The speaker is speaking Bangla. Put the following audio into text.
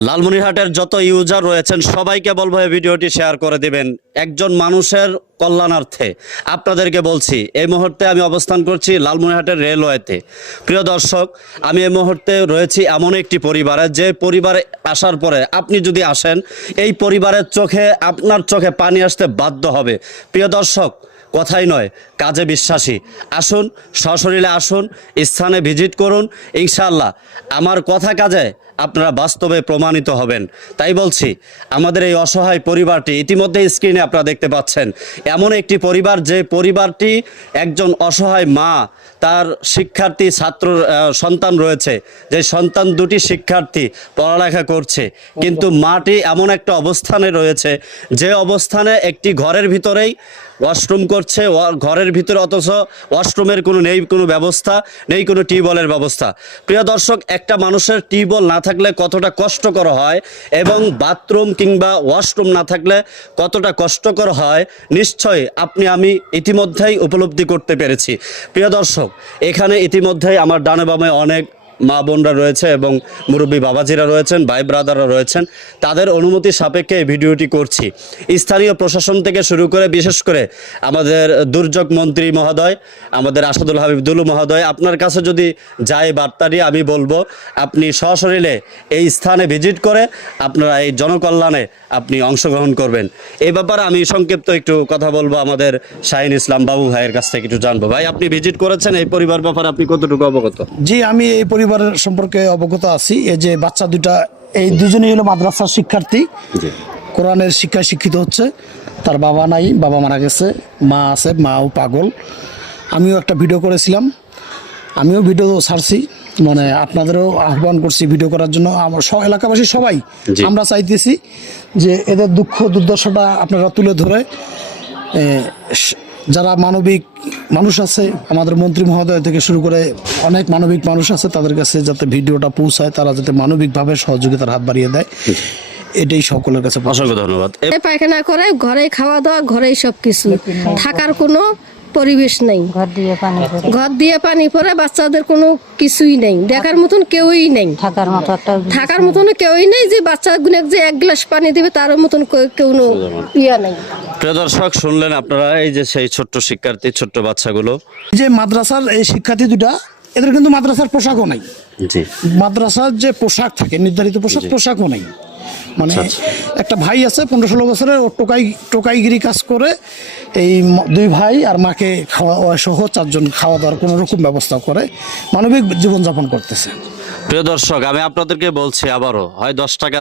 লালমনিরহাটের যত ইউজার রয়েছেন সবাইকে বলবো এই ভিডিওটি শেয়ার করে দিবেন একজন মানুষের কল্যাণার্থে। আপনাদেরকে বলছি এই মুহূর্তে আমি অবস্থান করছি লালমনিরহাটের রেলওয়েতে। প্রিয় দর্শক, আমি এই মুহূর্তে রয়েছি এমন একটি পরিবারে, যে পরিবারে আসার পরে আপনি যদি আসেন এই পরিবারের চোখে আপনার চোখে পানি আসতে বাধ্য হবে। প্রিয় দর্শক, কথাই নয়, কাজে বিশ্বাসী। আসুন, সশরীরে আসুন, স্থানে ভিজিট করুন, ইনশাআল্লাহ আমার কথা কাজে আপনারা বাস্তবে প্রমাণিত হবেন। তাই বলছি, আমাদের এই অসহায় পরিবারটি ইতিমধ্যে স্ক্রিনে আপনারা দেখতে পাচ্ছেন, এমন একটি পরিবার যে পরিবারটি একজন অসহায় মা, তার শিক্ষার্থী ছাত্র সন্তান রয়েছে, যে সন্তান দুটি শিক্ষার্থী পড়ালেখা করছে, কিন্তু মাটি এমন একটা অবস্থানে রয়েছে যে অবস্থানে একটি ঘরের ভিতরেই ওয়াশরুম করছে, ঘরের ভিতরে, অথচ ওয়াশরুমের কোনো ব্যবস্থা নেই, কোনো টিউবওয়েলের ব্যবস্থা। প্রিয় দর্শক, একটা মানুষের টিউবওয়েল না থাকলে কতটা কষ্টকর হয় এবং বাথরুম কিংবা ওয়াশরুম না থাকলে কতটা কষ্টকর হয়, নিশ্চয়ই আপনি আমি ইতিমধ্যেই উপলব্ধি করতে পেরেছি। প্রিয় দর্শক, এখানে ইতিমধ্যেই আমার ডানে বামে অনেক মা বোনরা রয়েছে এবং মুরব্বী বাবাজিরা রয়েছেন, ভাই ব্রাদাররা রয়েছেন। তাদের অনুমতি সাপেক্ষে এই ভিডিওটি করছি। স্থানীয় প্রশাসন থেকে শুরু করে বিশেষ করে আমাদের দুর্যোগ মন্ত্রী মহোদয়, আমাদের আসাদুল হাবিব দুলু মহোদয়, আপনার কাছে যদি যায় বার্তাটি, আমি বলবো আপনি সশরীরে এই স্থানে ভিজিট করে আপনারা এই জনকল্যাণে আপনি অংশগ্রহণ করবেন। এই ব্যাপারে আমি সংক্ষিপ্ত একটু কথা বলবো আমাদের শাহিন ইসলাম বাবু ভাইয়ের কাছ থেকে একটু জানবো। ভাই, আপনি ভিজিট করেছেন, এই পরিবার ব্যাপারে আপনি কতটুকু অবগত? জি, আমি এই পরিবারের সম্পর্কে অবগত আছি। এই যে বাচ্চা দুটা, এই দুজনেই হলো মাদ্রাসার শিক্ষার্থী, কোরআনের শিক্ষায় শিক্ষিত হচ্ছে। তার বাবা নাই, বাবা মারা গেছে, মা আছে, মাও পাগল। আমিও একটা ভিডিও করেছিলাম, আমিও ভিডিও ছাড়ছি, মানে আপনাদেরও আহ্বান করছি ভিডিও করার জন্য। আমার এলাকাবাসী সবাই আমরা চাইতেছি যে এদের দুঃখ দুর্দশাটা আপনারা তুলে ধরে, যারা মানবিক মানুষ আছে, আমাদের মন্ত্রী মহোদয় থেকে শুরু করে অনেক মানবিক মানুষ আছে, তাদের কাছে যাতে ভিডিওটা পৌঁছায়, তারা যাতে মানবিকভাবে সহযোগিতার হাত বাড়িয়ে দেয়, এটাই সকলের কাছে। অসংখ্য ধন্যবাদ। পায়খানা করে, ঘরে খাওয়া দাওয়া, ঘরেই সব কিছু, থাকার কোনো পরিবেশ নেই, ঘর দিয়ে পানি পড়ে, বাচ্চাদের কোনো কিছুই নেই, দেখার মতন কেউই নেই, থাকার মতন কেউই নেই, যে বাচ্চা গুনে যে এক গ্লাস পানি দিবে তার মতন কেউ ইয়া নেই। প্রিয় দর্শক, শুনলেন আপনারা, এই যে সেই ছোট্ট শিক্ষার্থী, ছোট্ট বাচ্চাগুলো। যে মাদ্রাসার এই শিক্ষার্থী দুটা, এদের কিন্তু মাদ্রাসার পোশাকও নাই। জি, মাদ্রাসার যে পোশাক থাকে, নির্ধারিত পোশাকও নাই। মানে একটা ভাই আছে 15-16 বছরের, ও টোকাইগিরি কাজ করে, এই দুই ভাই আর মাকে খাওয়া সহ 4 জন খাওয়া দাওয়ার কোনো রকম ব্যবস্থা করে মানবিক জীবনযাপন করতেছে। প্রিয় দর্শক, আমি আপনাদেরকে বলছি আবারও, হয় 10 টাকা